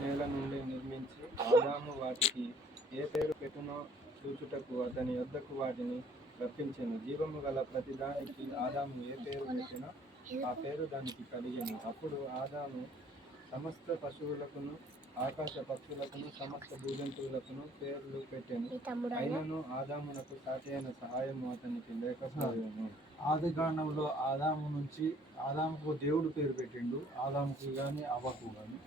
నేల నుండి నిర్మించి ఆదాము వాటికి ఏ పేరు పెట్టునో చూచుటకు అతని యొద్దకు వాటిని రప్పించెను. జీవము గల ప్రతి దానికి ఆదాము ఏ పేరు పెట్టినో ఆ పేరు దానికి కలిగెను. అప్పుడు ఆదాము సమస్త పశువులకును ఆకాశ పక్షులకును సమస్త భూజంతువులకును పేర్లు పెట్టెను. అయినను ఆదామునకు సాటి అయిన సహాయము అతనికి లేకపోయాను. ఆది కాండంలో ఆదాము నుంచి ఆదాముకు దేవుడు పేరు పెట్టిండు, ఆదాముకు కానీ అవ్వకు కానీ.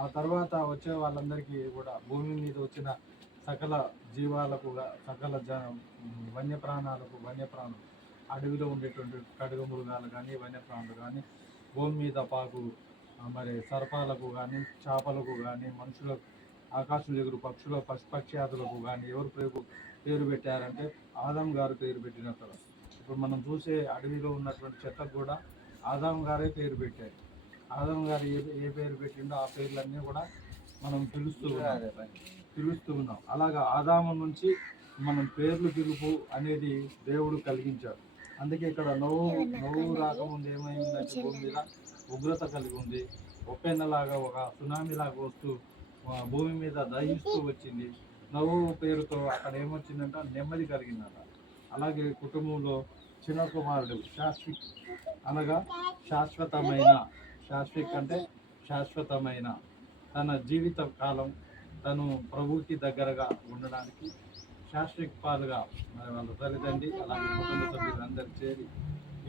ఆ తర్వాత వచ్చే వాళ్ళందరికీ కూడా భూమి మీద వచ్చిన సకల జీవాలకు సకల వన్యప్రాణాలకు వన్యప్రాణులు, అడవిలో ఉండేటువంటి కడుగ మృగాలు కానీ వన్యప్రాణులు కానీ, భూమి మీద పాకు మరి సర్పాలకు కానీ చేపలకు కానీ మనుషులకు ఆకాశంలో ఎగురు పక్షుల పక్షాదులకు కానీ ఎవరు పేరు పెట్టారంటే ఆదాం గారు పేరు పెట్టినట్టు. ఇప్పుడు మనం చూసే అడవిలో ఉన్నటువంటి చెట్లకు కూడా ఆదాం గారే పేరు పెట్టారు. ఆదాం గారు ఏ పేరు పెట్టిండో ఆ పేర్లన్నీ కూడా మనం పిలుస్తూ ఉన్నాం. అలాగా ఆదాము నుంచి మనం పేర్లు పిలుపు అనేది దేవుడు కలిగించాడు. అందుకే ఇక్కడ నవ్వు రాకముందు ఏమైందంటే భూమి మీద ఉగ్రత కలిగి ఉంది. ఒప్పెన్నలాగా ఒక సునామీ లాగా వస్తూ భూమి మీద దహిస్తూ వచ్చింది. నవ్వు పేరుతో అక్కడ ఏమొచ్చిందంట, నెమ్మది కలిగిందట. అలాగే కుటుంబంలో చిన్న కుమారుడు శాశ్విక్ అనగా శాశ్వత్ అంటే శాశ్వతమైన తన జీవిత కాలం తను ప్రభువుకి దగ్గరగా ఉండడానికి శాశ్వత పాలుగా మరి వాళ్ళ తల్లిదండ్రి అలాగే కుటుంబ సభ్యులందరూ చేరి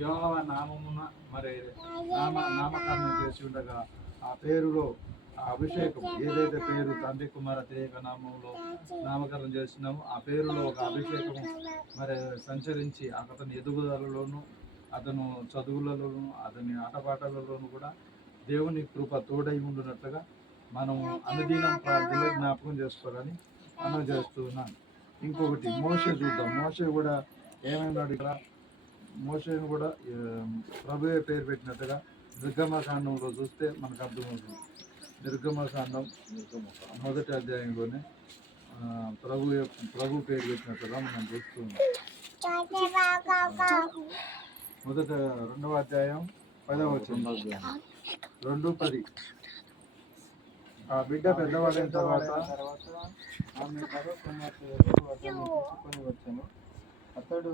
యెహోవా నామమున మరి నామకరణం చేసి ఉండగా ఆ పేరులో ఆ అభిషేకం ఏదైతే పేరు తండ్రి కుమార త్రియేక నామంలో నామకరణం చేస్తున్నామో ఆ పేరులో ఒక అభిషేకం మరి సంచరించి అతని ఎదుగుదలలోను అతను చదువులలోను అతని ఆటపాటలలోను కూడా దేవుని కృప తోడై ఉండునట్లుగా మనం అనుదినం ప్రార్థనలో జ్ఞాపకం చేసుకోవాలని మనం చేస్తున్నాను. ఇంకొకటి మోషే చూద్దాం. మోషే కూడా ఏమైనాడు ఇక్కడ, మోషేను కూడా ప్రభువే పేరు పెట్టినట్టుగా నిర్గమకాండంలో చూస్తే మనకు అర్థమవుతుంది. నిర్గమకాండం 1వ అధ్యాయంలోనే ప్రభు పేరు పెట్టినట్టుగా మనం చూస్తున్నాం. 2వ అధ్యాయం 10వ వచనం 2:10. ఆ బిడ్డ పెద్దవాడైన తర్వాత ఆమె మరో కుమార్తె తీసుకొని వచ్చాను. అతడు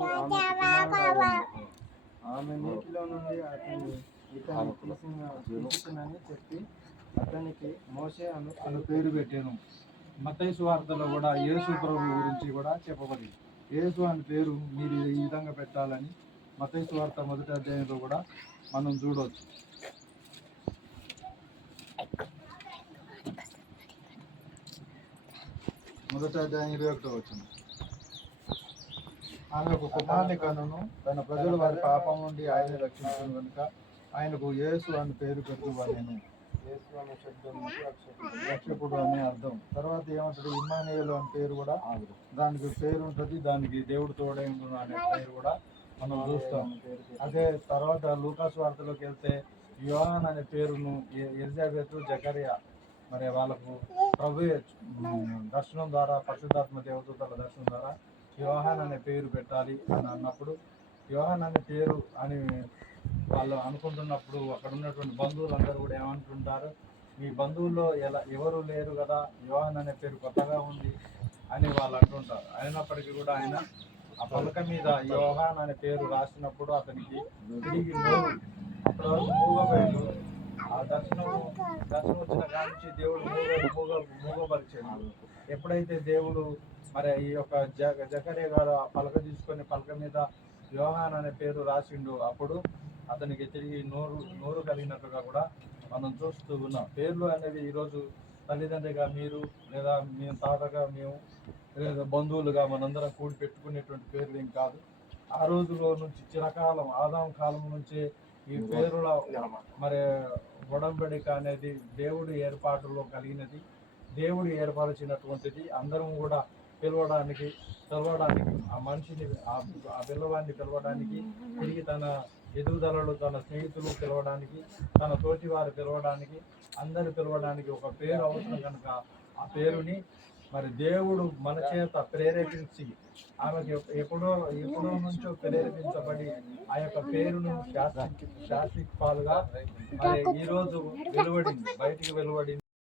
ఆమె నీటిలో నుండి ఇతన్ని తీసుకునని చెప్పి అతనికి మోషే అను పేరు పెట్టాను. మత్తయి సువార్తలో కూడా యేసు ప్రభు గురించి కూడా చెప్పబడింది. యేసు అని పేరు మీరు ఈ విధంగా పెట్టాలని మత్తయి సువార్త 1వ అధ్యాయంలో కూడా మనం చూడవచ్చు. మొదటి అధ్యాయం 21వ వచనం. ఆమె ఒక కుమారుని కనును తన ప్రజలు వారి పాపం నుండి ఆయన రక్షించను కనుక ఆయనకు యేసు అని పేరు పెట్టువాను. యేసు అనే శబ్దం రక్షకుడు అనే అర్థం. తర్వాత ఏమంటాడు, ఇమ్మానుయేలు అని పేరు కూడా దానికి పేరు ఉంటుంది. దానికి దేవుడు తోడై ఉండును అనే పేరు కూడా మనం చూస్తాం. అదే తర్వాత లూకాసు వార్తలోకి వెళ్తే యోహాన్ అనే పేరును ఎలిజబెత్ జకరియా మరి వాళ్ళకు ప్రభు దర్శనం ద్వారా పరిశుద్ధాత్మ దేవదూతల దర్శనం ద్వారా యోహాన్ అనే పేరు పెట్టాలి అని అన్నప్పుడు యోహాన్ అనే పేరు అని వాళ్ళు అనుకుంటున్నప్పుడు అక్కడ ఉన్నటువంటి బంధువులు అందరూ కూడా ఏమంటుంటారు, మీ బంధువుల్లో ఎవరు లేరు కదా, యోహాన్ అనే పేరు కొత్తగా ఉంది అని వాళ్ళు అంటుంటారు. అయినప్పటికీ కూడా ఆయన ఆ పలక మీద యోహాన్ అనే పేరు రాసినప్పుడు అతనికి తిరిగి అప్పటి వరకు మూగపోయాడు. ఆ దర్శనం వచ్చిన కాడి నుంచి దేవుడు మూగపరిచాడు. ఎప్పుడైతే దేవుడు మరి ఈ యొక్క జకరియా గారు ఆ పలక తీసుకొని పలక మీద యోహాన్ అనే పేరు రాసిండు, అప్పుడు అతనికి తిరిగి నోరు కలిగినట్టుగా కూడా మనం చూస్తూ ఉన్నాం. పేర్లు అనేవి ఈరోజు తల్లిదండ్రిగా మీరు లేదా మేము తాతగా మేము లేదా బంధువులుగా మనందరం కూడి పెట్టుకునేటువంటి పేర్లు ఏం కాదు. ఆ రోజులో నుంచి చిరకాలం ఆదాం కాలం నుంచే ఈ పేరుల మరి ఒడంబడిక అనేది దేవుడి ఏర్పాటులో కలిగినది, దేవుడు ఏర్పరిచినటువంటిది. అందరం కూడా పిలవడానికి ఆ మనిషిని ఆ పిల్లవాడిని పిలవడానికి, తిరిగి తన ఎదుగుదలలో తన స్నేహితులు పిలవడానికి, తన తోటి వారు పిలవడానికి, అందరు పిలవడానికి ఒక పేరు అవసరం కనుక ఆ పేరుని మరి దేవుడు మన చేత ప్రేరేపించి ఆమెకి ఎప్పుడో నుంచో ప్రేరేపించబడి ఆ యొక్క పేరును శాశ్వత పాలుగా మరి ఈరోజు బయటికి వెలువడింది.